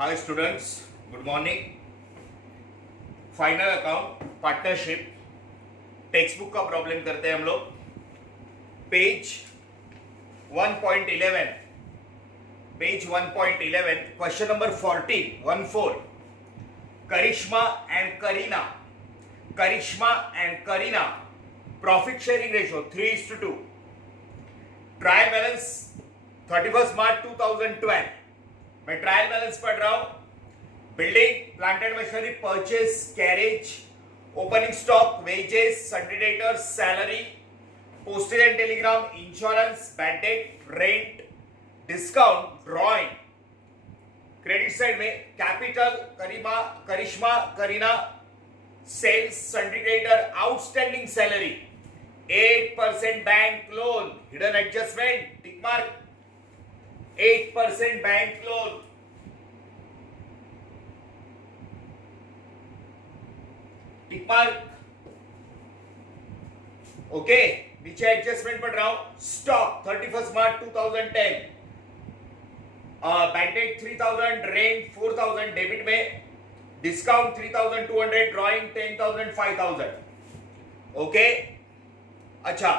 हाय students, good morning. Final account partnership text book का problem करते हैं हम लोग। Page 1.11 question number 14 Karishma and Kareena profit sharing ratio 3:2। Trial balance 31 March 2012। मैं trial balance पढ़ रहा हूं। Building, plant and machinery, purchase, carriage, opening stock, wages, sundry debtors, salary, postage and telegram, insurance, bad debt, rent, discount, drawing. Credit side में capital, Karishma, Kareena, sales, sundry debtor, outstanding salary, 8% bank loan, hidden adjustment, tick mark, 8% bank loan, tick mark. Okay, नीचे adjustment पढ़ रहा हूं। Stock 31 March 2010, bank debt 3000, rent 4000, debit में discount 3200, drawing 10,000, 5000। Okay, अच्छा,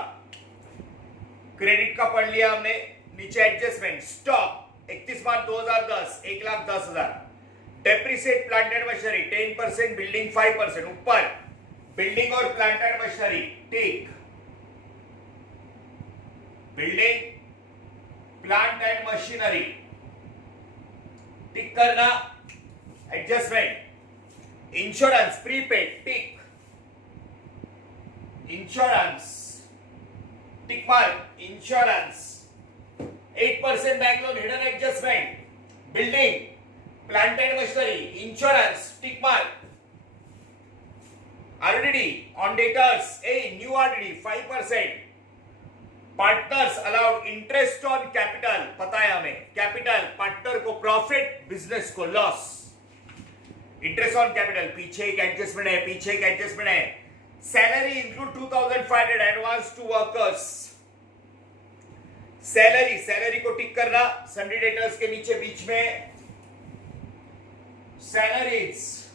credit का पढ़ लिया हमने। नीचे adjustment, stock 31 March 2010 1,10,000, depreciate plant and machinery 10%, building 5%। ऊपर बिल्डिंग और plant and machinery tick, building, plant and machinery tick करना। Adjustment, insurance prepaid tick, insurance tick mark, insurance 8% bank loan, hidden adjustment, building, plant and machinery, insurance tick mark. RDD on debtors, new RDD 5%। Partners allowed interest on capital, पता है हमें, capital partner को profit, business को loss. Interest on capital, पीछे एक adjustment है, salary include 2,500 advance to workers. Salary को tick करना। सन्ड्री डेटर्स के नीचे बीच में salaries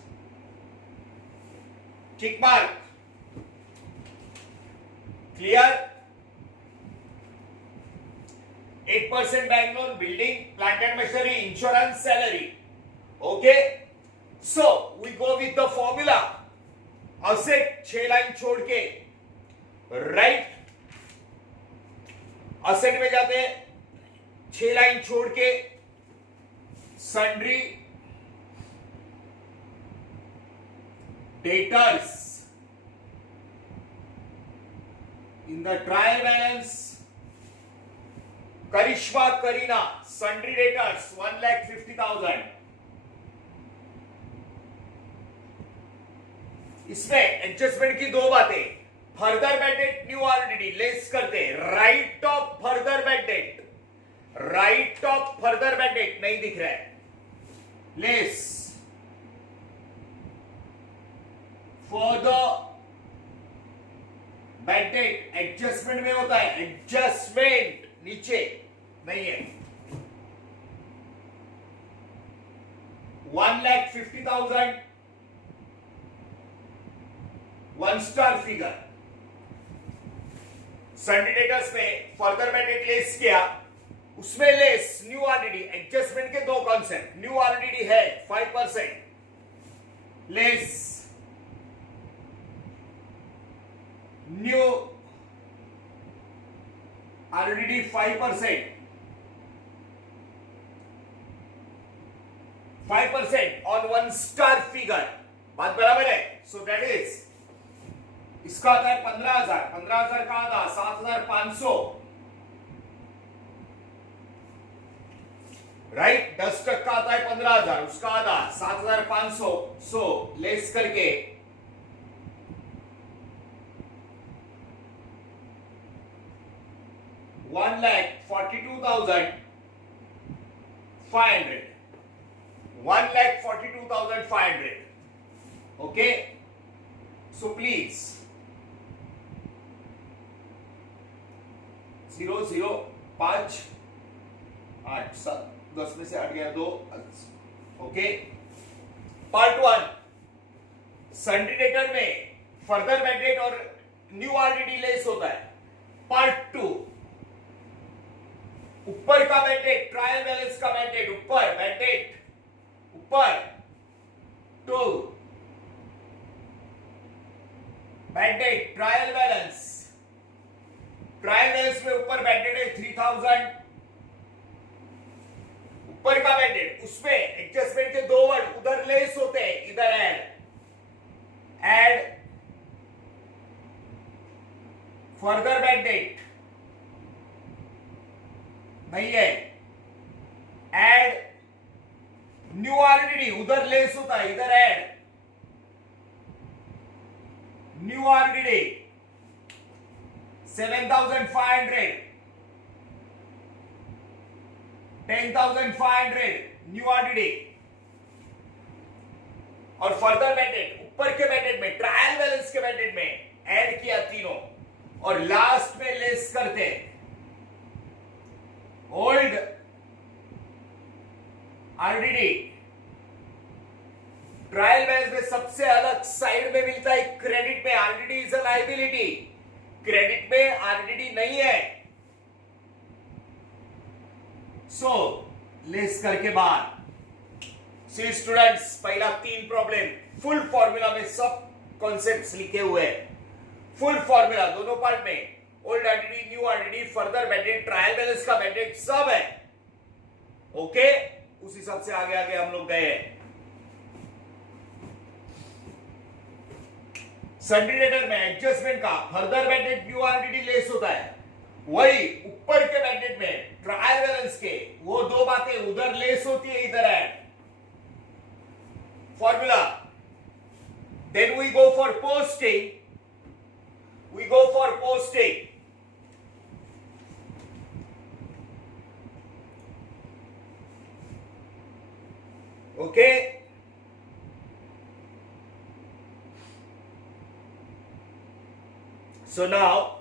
tick mark, clear. 8% bank loan, building, plant and machinery, insurance, salary. Okay, so we go with the formula. Asset 6 line छोड़ के right, asset में जाते हैं 6 लाइन छोड़ के, sundry debtors in the trial balance, Karishma, Kareena, sundry debtors 1,50,000। इसमें adjustment की दो बातें, further bad debt, new RDD less करते, write off further bad debt नहीं दिख रहा है, less for the bad debt. Adjustment में होता है, एडजस्टमेंट नीचे नहीं है। 1,50,000 1 स्टार फिगर। सन्ड्री डेटर्स में फर्दर बैड डेट लेस किया, उसमें लेस न्यू आरडीडी। एडजस्टमेंट के दो कॉन्सेप्ट, न्यू आरडीडी है 5%, less new RDD 5% on 1 star figure. बात बराबर है। सो दैट इज, इसका आता है 15,000, 15,000 का आधा 7,500, राइट। 10% आता है 15,000, उसका आधा 7,500। सो लेस करके 1,42,500, 1,42,500। ओके, सो प्लीज 0 0 5 8 7 10 में से 8 गया 2 ओके, पार्ट 1 सन्ड्री डेटर में फर्दर बैड डेट और न्यू आरडीडी लेस होता है। पार्ट 2 ऊपर का बैड डेट, ट्रायल बैलेंस का बैड डेट, ऊपर बैड डेट ऊपर 2 बैड डेट ट्रायल बैलेंस में ऊपर बैड डेट है 3000, ऊपर का बैड डेट उसमें एडजस्टमेंट के दो वर्ड उधर लेस होते हैं, इधर ऐड फर्दर बैड डेट नहीं है, ऐड न्यू आरडीडी उधर लेस होता है, इधर add new RDD 7,500 10,500 new RDD और फर्दर बैड डेट ऊपर के बैड डेट में ट्रायल बैलेंस के बैड डेट में ऐड किया तीनों और लास्ट में लेस करते ओल्ड आरडीडी। ट्रायल बैलेंस में सबसे अलग साइड में मिलता है, क्रेडिट में RDD is a liability, credit में आरडीडी नहीं है। सो लेस करके बाद सी स्टूडेंट्स, पहला 3 प्रॉब्लम फुल फॉर्मूला में सब कॉन्सेप्ट्स लिखे हुए हैं, फुल फॉर्मूला दोनों पार्ट में, old RDD, new RDD, further bad date, trial balance का बैड डेट सब है। ओके, उस हिसाब से आगे आगे हम लोग गए हैं। सन्ड्री डेटर में एडजस्टमेंट का further bad debt new RDD less होता है, वही ऊपर के बैड डेट में ट्रायल बैलेंस के वो दो बातें उधर लेस होती है, इधर add formula. Then we go for posting, okay. So now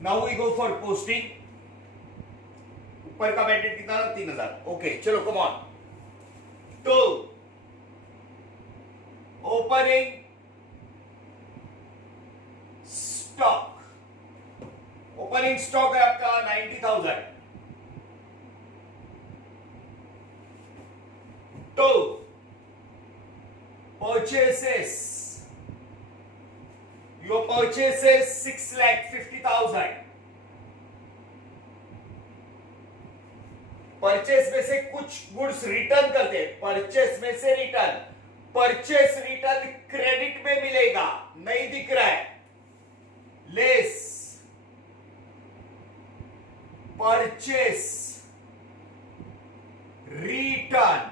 now we go for posting। ऊपर का बैड डेट कितना था? 3000। ओके, चलो कम ऑन। तो ओपनिंग स्टॉक, ओपनिंग स्टॉक है आपका 90,000। तो परचेसेस, योर परचेसेस 6,50,000। परचेस में से कुछ गुड्स रिटर्न करते, परचेस में से रिटर्न, परचेस रिटर्न क्रेडिट में मिलेगा, नहीं दिख रहा है, लेस परचेस रिटर्न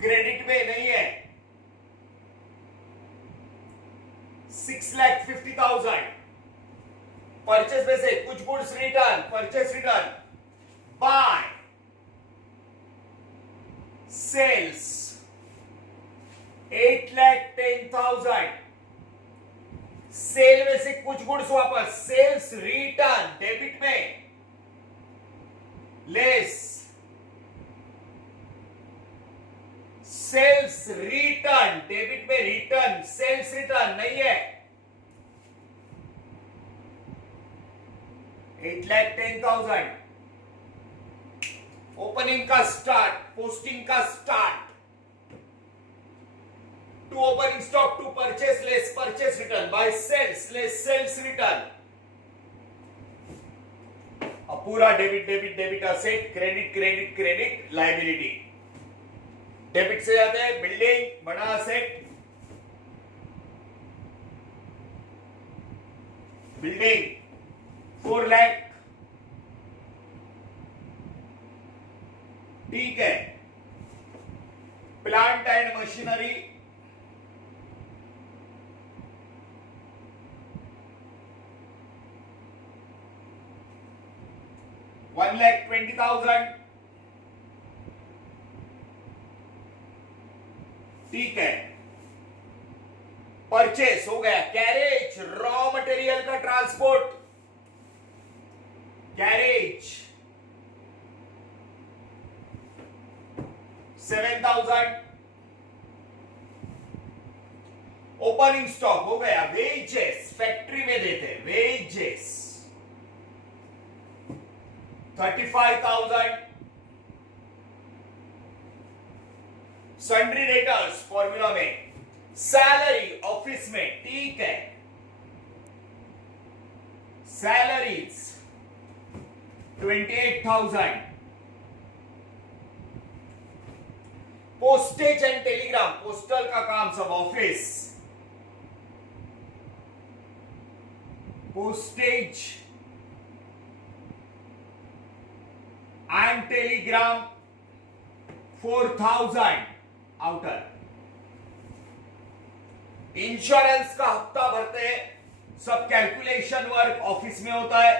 क्रेडिट में नहीं है, 6,50,000। परचेस में से कुछ goods return, purchase return, by sales 8,10,000। Sale में से कुछ गुड्स वापस, सेल्स रिटर्न डेबिट में, लेस सेल्स रिटर्न डेबिट में, रिटर्न सेल्स रिटर्न नहीं है, 8,10,000। ओपनिंग का स्टार्ट, पोस्टिंग का start, to opening stock, to purchase less purchase return, by sales less sales return. अब पूरा debit debit debit asset, credit credit credit liability. Debit से जाते हैं बिल्डिंग, बड़ा असेट, बिल्डिंग 4 लाख, ठीक है। प्लांट एंड मशीनरी 1,20,000, ठीक है। परचेस हो गया, कैरेज रॉ मटेरियल का ट्रांसपोर्ट, कैरेज 7,000, ओपनिंग स्टॉक हो गया, वेजेस फैक्ट्री में देते, वेजेस 35,000, सन्ड्री डेटर्स फॉर्मूला में, सैलरी ऑफिस में, ठीक है, salaries 28,000, postage and Telegram, postal का काम सब office, postage and telegram 4,000 outer, insurance का हफ्ता भरते हैं, सब कैलकुलेशन वर्क ऑफिस में होता है,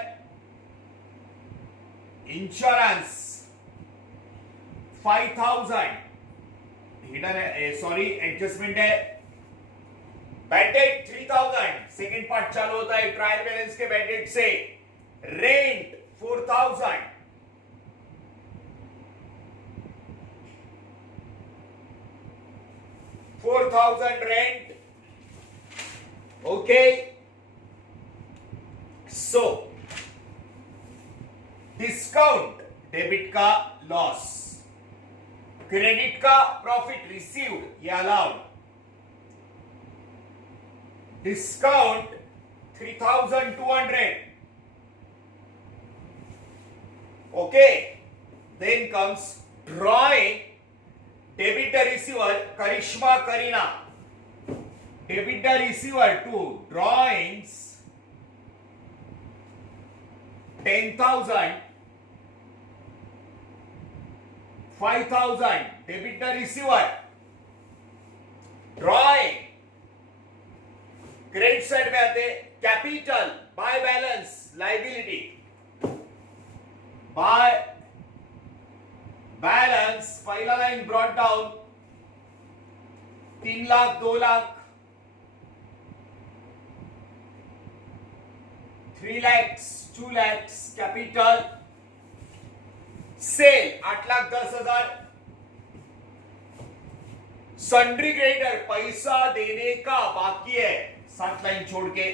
इंश्योरेंस 5,000 हिडन है, सॉरी एडजस्टमेंट है, बैड डेट 3,000 सेकेंड पार्ट चालू होता है ट्रायल बैलेंस के बैड डेट से, rent 4,000, rent, okay, so discount debit का लॉस, क्रेडिट का प्रॉफिट रिसीव्ड ये allowed, discount 3,200, okay, then comes drawing debitor receiver Karishma Karina, debitor receiver to drawings 10,000, 5,000 debitor receiver, drawing credit side में आते, capital by balance liability, by balance पहला line brought down 3 lakh 2 lakh 3 lakhs 2 lakhs, capital sale 8,10,000, sundry creditor पैसा देने का बाकी है 7 line छोड़ के,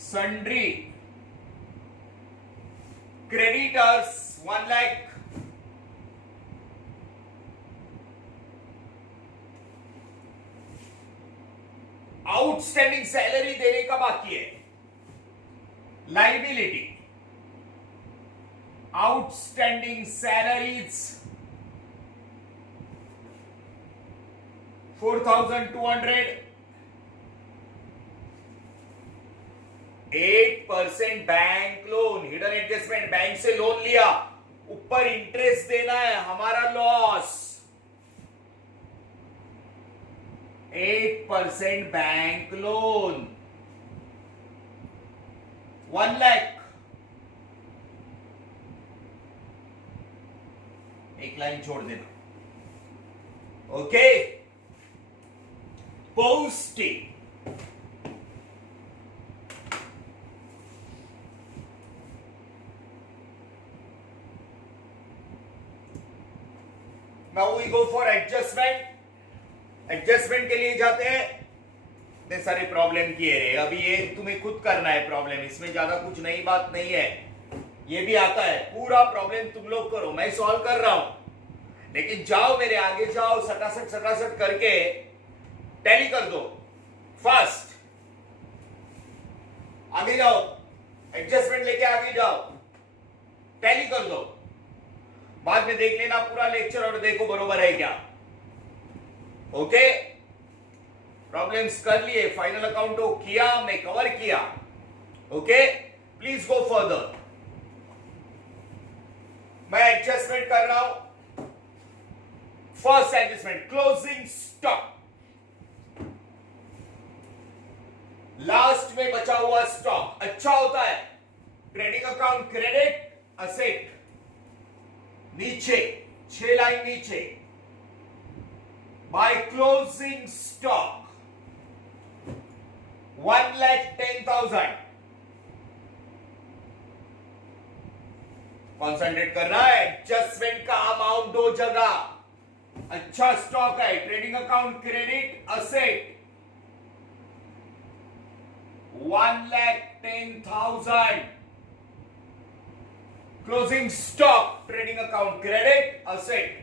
sundry creditors 1 lakh, outstanding salary देने का बाकी है, liability outstanding salaries 4,200, 8% bank loan, hidden adjustment, bank से लोन लिया, ऊपर इंटरेस्ट देना है, हमारा लॉस, 8% बैंक लोन 1 लाख, एक लाइन छोड़ देना, okay, posting now we go for adjustment, adjustment के लिए जाते हैं, इतने सारे प्रॉब्लम किए रे, अभी ये तुम्हें खुद करना है प्रॉब्लम, इसमें ज्यादा कुछ नई बात नहीं है, ये भी आता है, पूरा प्रॉब्लम तुम लोग करो, मैं सॉल्व कर रहा हूं, लेकिन जाओ मेरे आगे जाओ, सटासट करके टैली कर दो, फास्ट आगे जाओ, एडजस्टमेंट लेके आगे जाओ, टैली कर दो, बाद में देख लेना पूरा लेक्चर और देखो बरोबर है क्या, ओके, प्रॉब्लम्स कर लिए, फाइनल अकाउंट को किया हमने, कवर किया, ओके, प्लीज गो फर्दर, मैं एडजस्टमेंट कर रहा हूं, first adjustment closing stock, last में बचा हुआ स्टॉक अच्छा होता है, ट्रेडिंग अकाउंट क्रेडिट असेट नीचे 6 लाइन नीचे, by closing stock 1,10,000. कॉन्सेंट्रेट कर रहा है, एडजस्टमेंट का अमाउंट दो जगह, अच्छा स्टॉक है, trading account credit asset 1,10,000, closing stock trading account credit asset.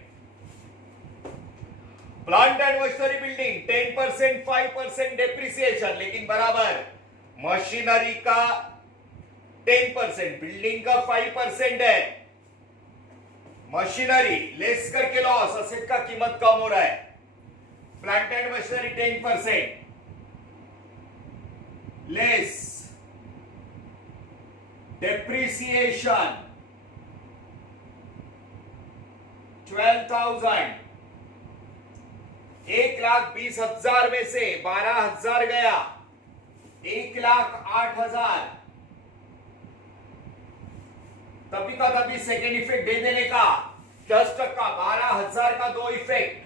Plant and machinery building 10%, 5% depreciation, लेकिन बराबर मशीनरी का 10%, बिल्डिंग का 5% है. मशीनरी लेस करके लॉस, असेट का कीमत कम हो रहा है. Plant and machinery 10%, less depreciation 12,000. 1,20,000 में से 12,000 गया, 1,08,000. तभी का तभी सेकेंड इफेक्ट दे देने का, 10%, 12,000 का दो इफेक्ट,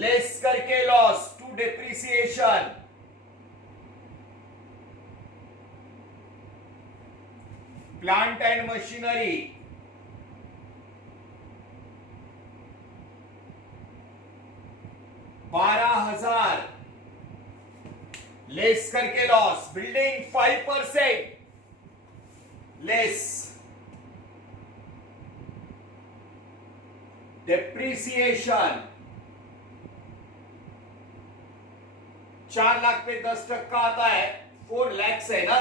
लेस करके loss to depreciation. Plant and machinery 12,000, less करके loss. Building 5%, less depreciation. 4 lakh पे 10% आता है, 4 lakhs है ना,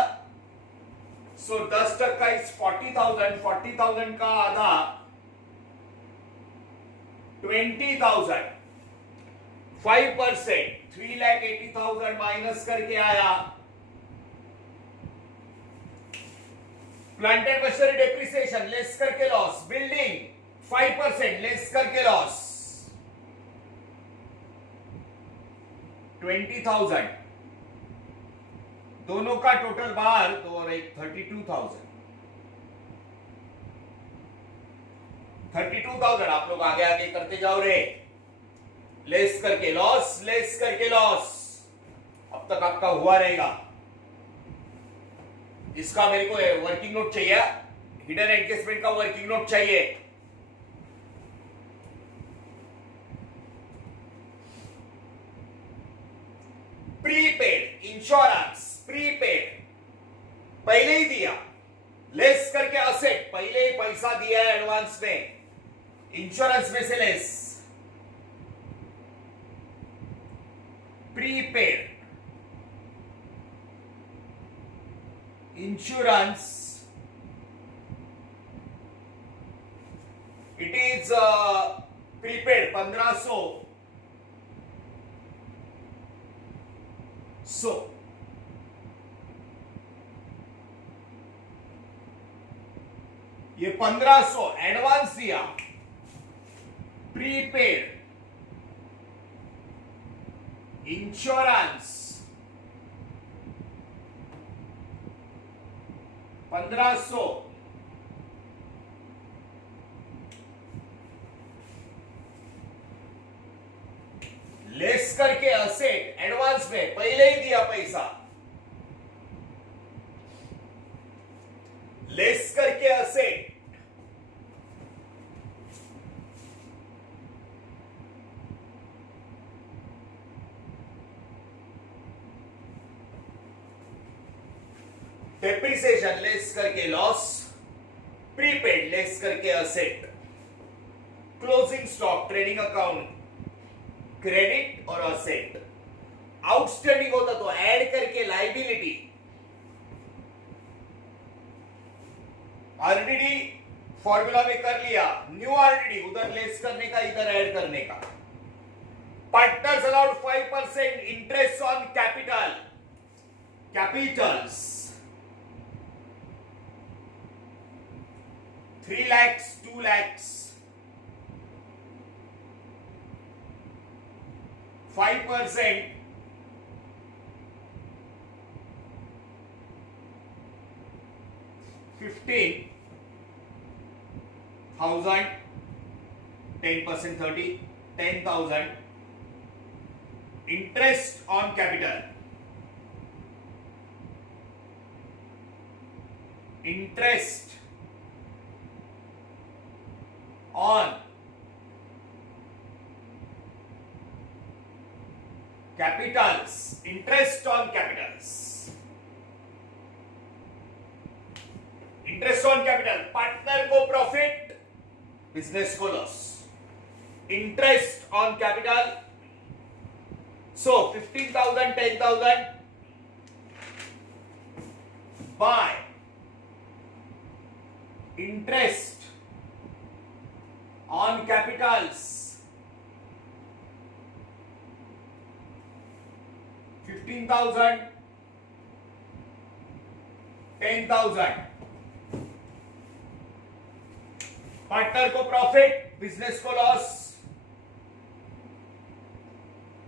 सो 10% इज 40,000. 40,000 का आधा 20,000. 5%, 3,80,000 माइनस करके आया. Plant and machinery depreciation less करके लॉस. बिल्डिंग 5% लेस करके लॉस 20,000. दोनों का टोटल बाहर 2 और 1 32,000. 32,000. आप लोग आगे आगे करते जाओ रे. लेस करके लॉस, लेस करके लॉस. अब तक आपका हुआ रहेगा. इसका मेरे को वर्किंग नोट चाहिए, हिडन एडजस्टमेंट का वर्किंग नोट चाहिए. प्रीपेड इंश्योरेंस, प्रीपेड पहले ही दिया, लेस करके असेट पहले ही पैसा दिया है एडवांस में, इंश्योरेंस में से less. Prepaid insurance, it is prepaid 1,500. So ये 1,500 एडवांस दिया. Prepaid insurance 1,500. लेस करके असेट एडवांस में पहले ही दिया पैसा, लेस करके असेट डेप्रिसिएशन लेस करके लॉस, प्रीपेड लेस करके asset, closing stock trading account credit और असेट. आउटस्टैंडिंग होता तो ऐड करके लाइबिलिटी. आरडीडी फॉर्मूला में कर लिया, न्यू आरडीडी उधर लेस करने का, इधर ऐड करने का. Partners allowed 5% interest on capital, capitals 3 lakhs, 2 lakhs, 5%, 15,000, 10% 30, 10,000, interest on capital, interest on capitals, interest on capitals, interest on capital, partner को प्रॉफिट, बिजनेस को loss, interest on capital. So 15,000, 10,000 by interest on capitals, 15,000, 10,000. Partner को profit, business को loss,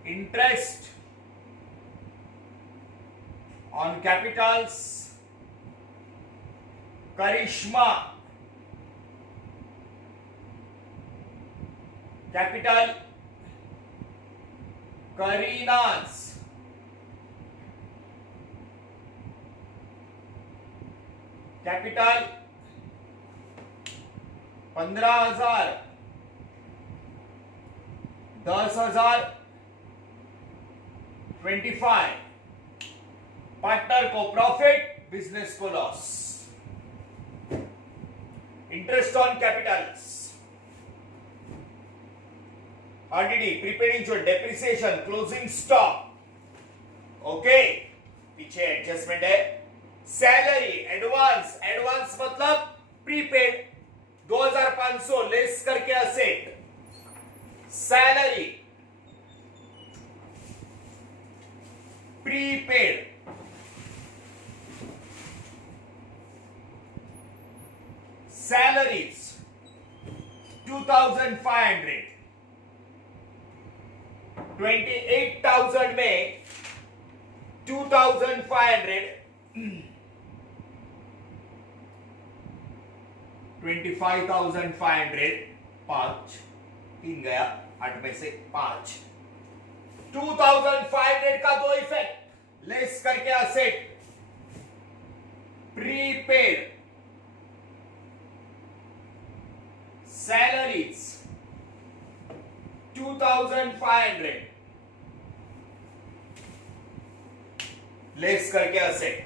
interest on capitals, Karishma capital, Kareena's capital, 15,000, 10,000, 25. Partner को profit, business को loss. Interest on Capitals, RDD, prepaid ensure, depreciation, closing stock. Okay, पीछे adjustment है. Salary, advance, advance मतलब prepaid, 2,500 less करके asset. Salary, prepaid, salaries 2,500, 28,000 में 2,500, 25,500, 5 3 गया, 8 में से 5, 2,500 का दो इफेक्ट, लेस करके असेट, प्रीपेड, सैलरीज 2,500 लेस करके असेट,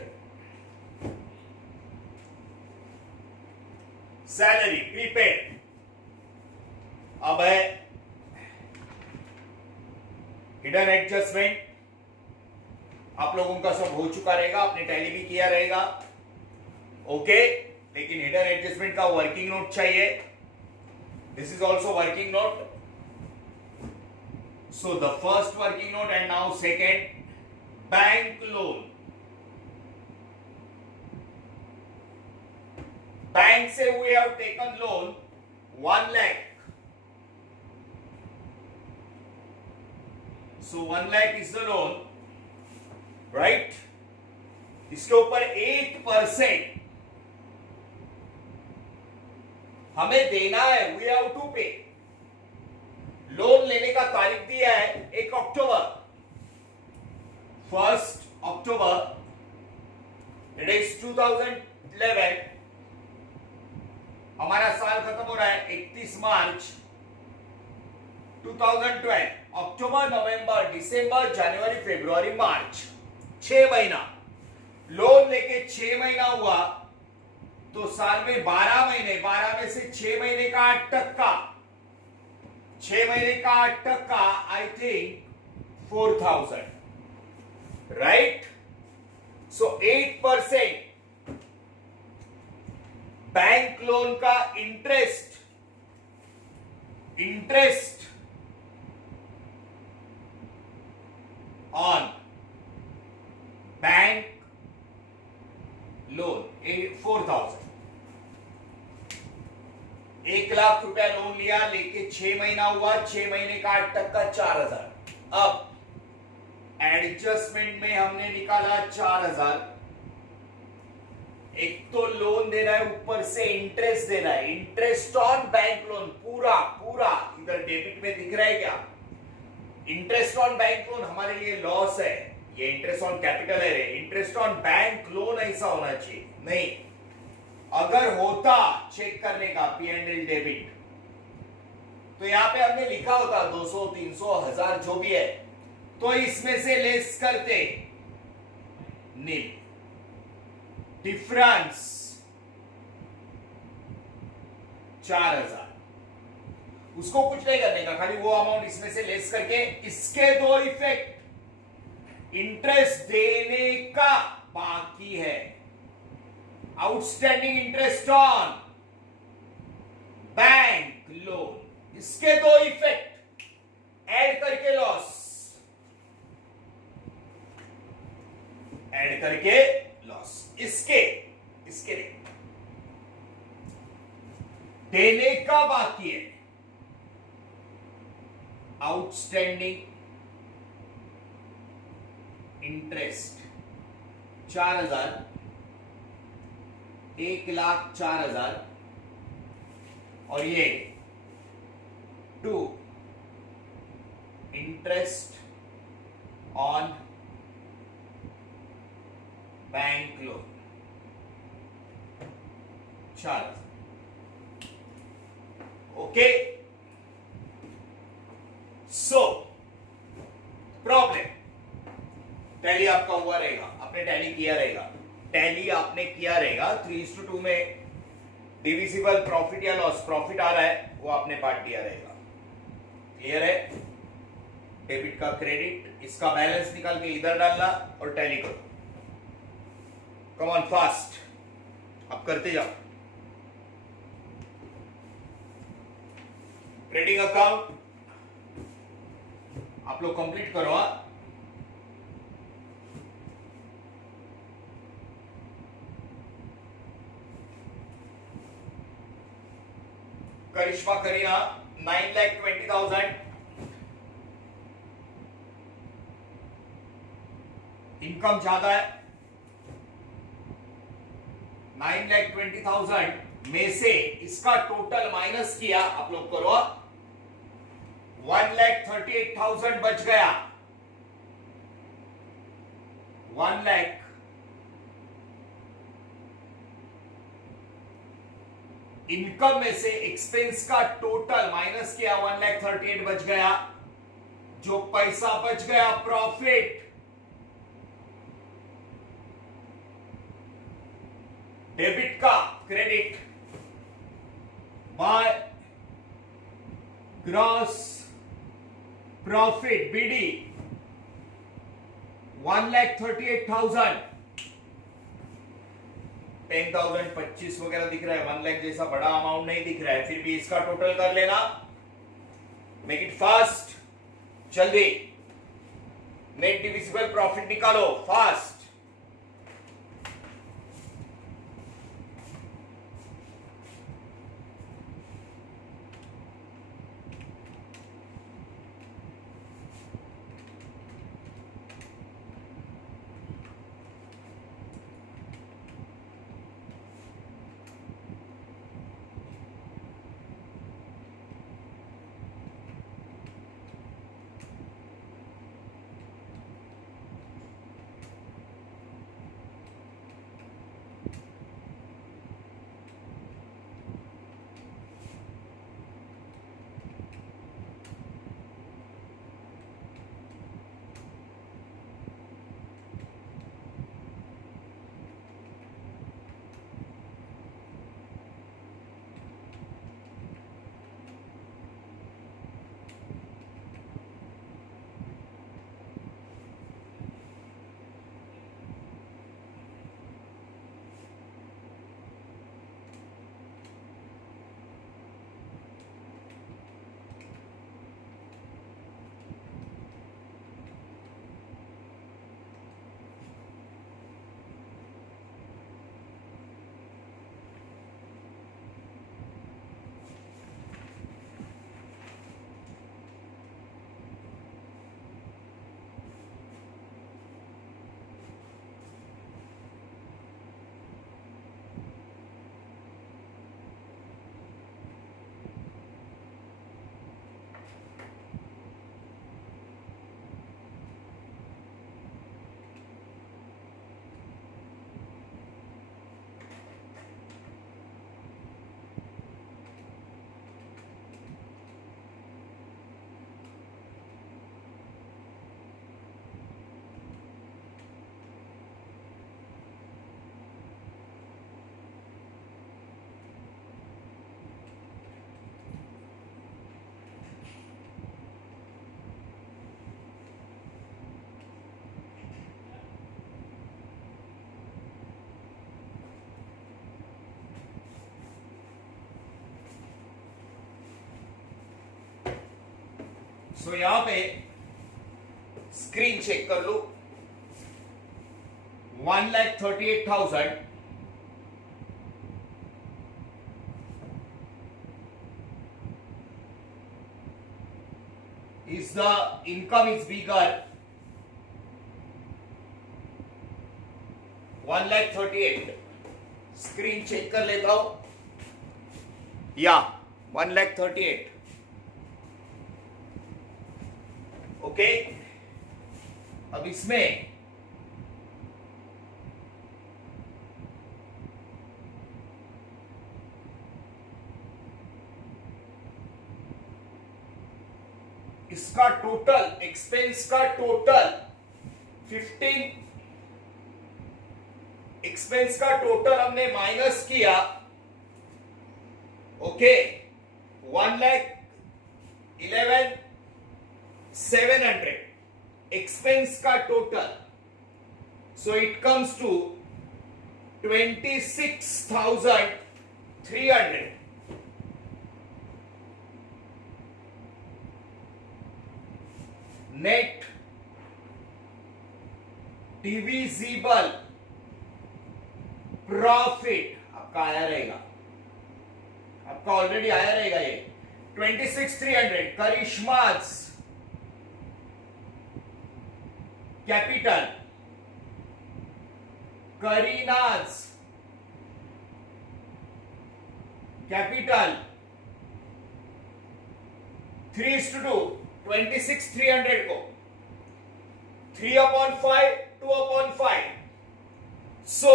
सैलरी, प्रीपेड. अब है हिडन एडजस्टमेंट. आप लोगों का सब हो चुका रहेगा, आपने टैली भी किया रहेगा. ओके, लेकिन हिडन एडजस्टमेंट का वर्किंग नोट चाहिए. This is also working note. So the first working note and now second. Bank loan, bank से we have taken loan 1 lakh. So 1 lakh is the loan, right? इसके ऊपर 8% हमें देना है. We have to पे. Loan लेने का तारीख दिया है 1 अक्टूबर, 1 अक्टूबर. It is 2011. हमारा साल खत्म हो रहा है 31 मार्च 2012. अक्टूबर, नवंबर, दिसंबर, जनवरी, फरवरी, मार्च, 6 महीना. लोन लेके 6 महीना हुआ तो साल में 12 महीने, 12 में से 6 महीने का 8%, 6 महीने का 8%, I think 4,000, right? So 8% bank loan का interest on bank loan 4,000. 1 lakh रुपया लोन लिया, लेके 6 महीना हुआ, 6 महीने का 8% 4,000. अब एडजस्टमेंट में हमने निकाला 4,000. एक तो लोन देना है, ऊपर से इंटरेस्ट देना है. इंटरेस्ट ऑन बैंक लोन पूरा पूरा इधर डेबिट में दिख रहा है क्या? इंटरेस्ट ऑन बैंक लोन हमारे लिए लॉस है, ये इंटरेस्ट ऑन कैपिटल है रे, इंटरेस्ट ऑन बैंक लोन ऐसा होना चाहिए नहीं। अगर होता चेक करने का P&L डेबिट, तो यहां पे हमने लिखा होता 200 300 1000 जो भी है, तो इसमें से लेस करते नील, डिफरेंस 4000, उसको कुछ नहीं करने का, खाली वो अमाउंट इसमें से लेस करके इसके दो इफेक्ट, इंटरेस्ट देने का बाकी है, outstanding interest on bank loan, इसके दो इफेक्ट ऐड करके लॉस, ऐड करके लॉस, इसके इसके देने का बाकी है, आउटस्टैंडिंग इंटरेस्ट 4000, 1,04,000 और ये 2 interest on bank loan 4000। Okay, so problem tally आपका हुआ रहेगा, आपने टैली किया रहेगा, टैली आपने किया रहेगा 3:2 में डिविजिबल प्रॉफिट या लॉस, प्रॉफिट आ रहा है वो आपने पार्ट दिया रहेगा, क्लियर है। डेबिट का क्रेडिट, इसका बैलेंस निकाल के इधर डालना और टैली करो, कम ऑन फास्ट, अब करते जाओ। ट्रेडिंग अकाउंट आप लोग कंप्लीट करो। करिश्मा करीना 9,20,000, इनकम ज्यादा है, 9,20,000 में से इसका टोटल माइनस किया, आप लोग करो, 1,38,000 बच गया, 1 लाख इनकम में से एक्सपेंस का टोटल माइनस किया, 1,38,000 बच गया, जो पैसा बच गया प्रॉफिट, डेबिट का credit by gross profit BD 1,38,000, 10,000 25 वगैरह दिख रहा है, 1 लाख जैसा बड़ा अमाउंट नहीं दिख रहा है, फिर भी इसका टोटल कर लेना, मेक इट फास्ट, जल्दी नेट डिविजिबल प्रॉफिट निकालो फास्ट। सो यहां पे स्क्रीन चेक कर लो, 1,38,000 is the income is bigger, 1,38,000 screen check कर लेता हूं, या 1,38,000 ओके। अब इसमें इसका टोटल एक्सपेंस का टोटल 15, एक्सपेंस का टोटल हमने माइनस किया, ओके, 1,11,700 एक्सपेंस का total, so it comes to 26,300। Net divisible profit आपका आया रहेगा, आपका ऑलरेडी आया रहेगा ये 26,300। करिश्मास कैपिटल, करीनाज कैपिटल 3:2, 26,300 को 3/5, 2/5, so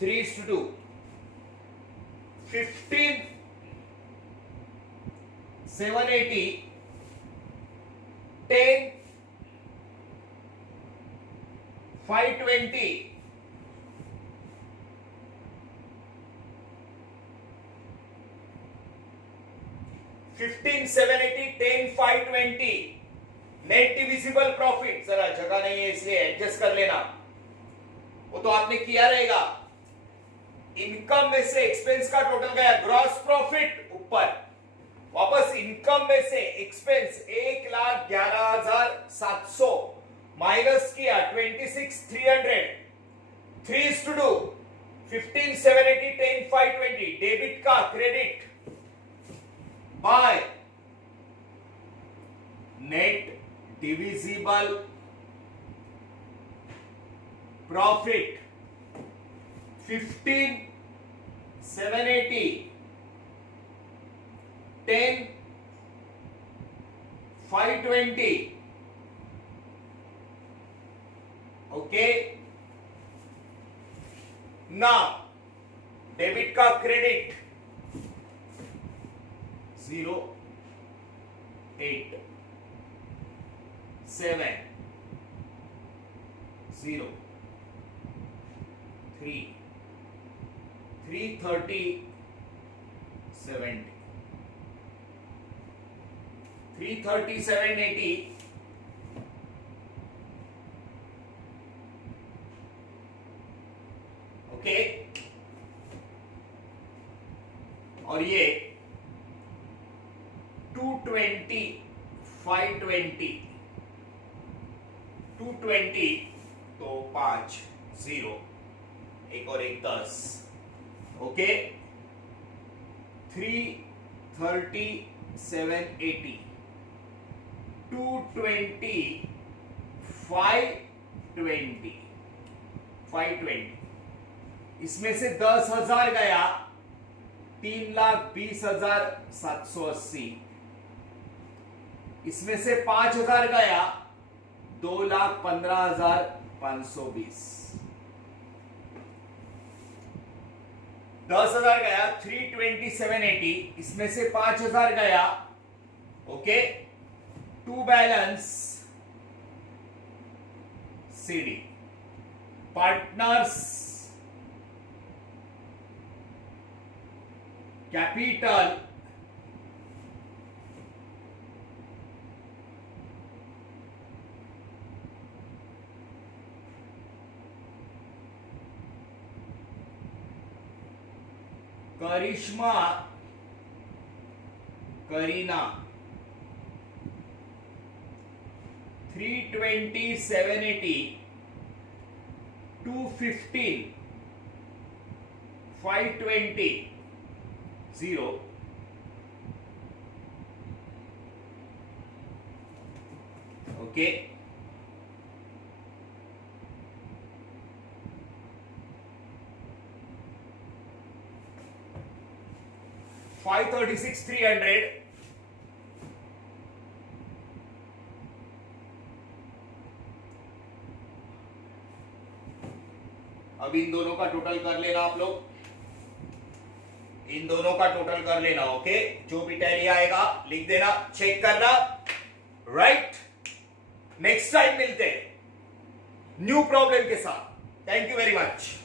3:2, 15,780, 10, 520, 15,780, 10, 520 नेट डिविजिबल प्रॉफिट। जरा जगह नहीं है इसलिए एडजस्ट कर लेना, वो तो आपने किया रहेगा। इनकम में से एक्सपेंस का टोटल गया, ग्रॉस प्रॉफिट ऊपर, वापस इनकम में से एक्सपेंस 1,11,700 माइनस किया 26,300, 3:2, 15,780, 10, 520 डेबिट का credit by net divisible profit 15,780, 10, 520 okay. ना डेबिट का क्रेडिट 0, 8, 7, 0, 3, 330, 70, 330, 780 ओके। और ये 220, 520, 220 तो 5, 0, एक और एक 10 ओके। 330, 780, 220, 520, 520 इसमें से 10,000 गया 3,20,780, इसमें से 5,000 गया 2,15,520, 10,000 गया 320,780, इसमें से 5,000 गया okay. To balance CD partners capital Karishma, Kareena 320, 780, 215, 520, 0. Okay. $536, 300. अब इन दोनों का टोटल कर लेना आप लोग, इन दोनों का टोटल कर लेना। ओके, जो भी टैली आएगा लिख देना, चेक करना। राइट, नेक्स्ट टाइम मिलते हैं न्यू प्रॉब्लम के साथ। Thank you very much.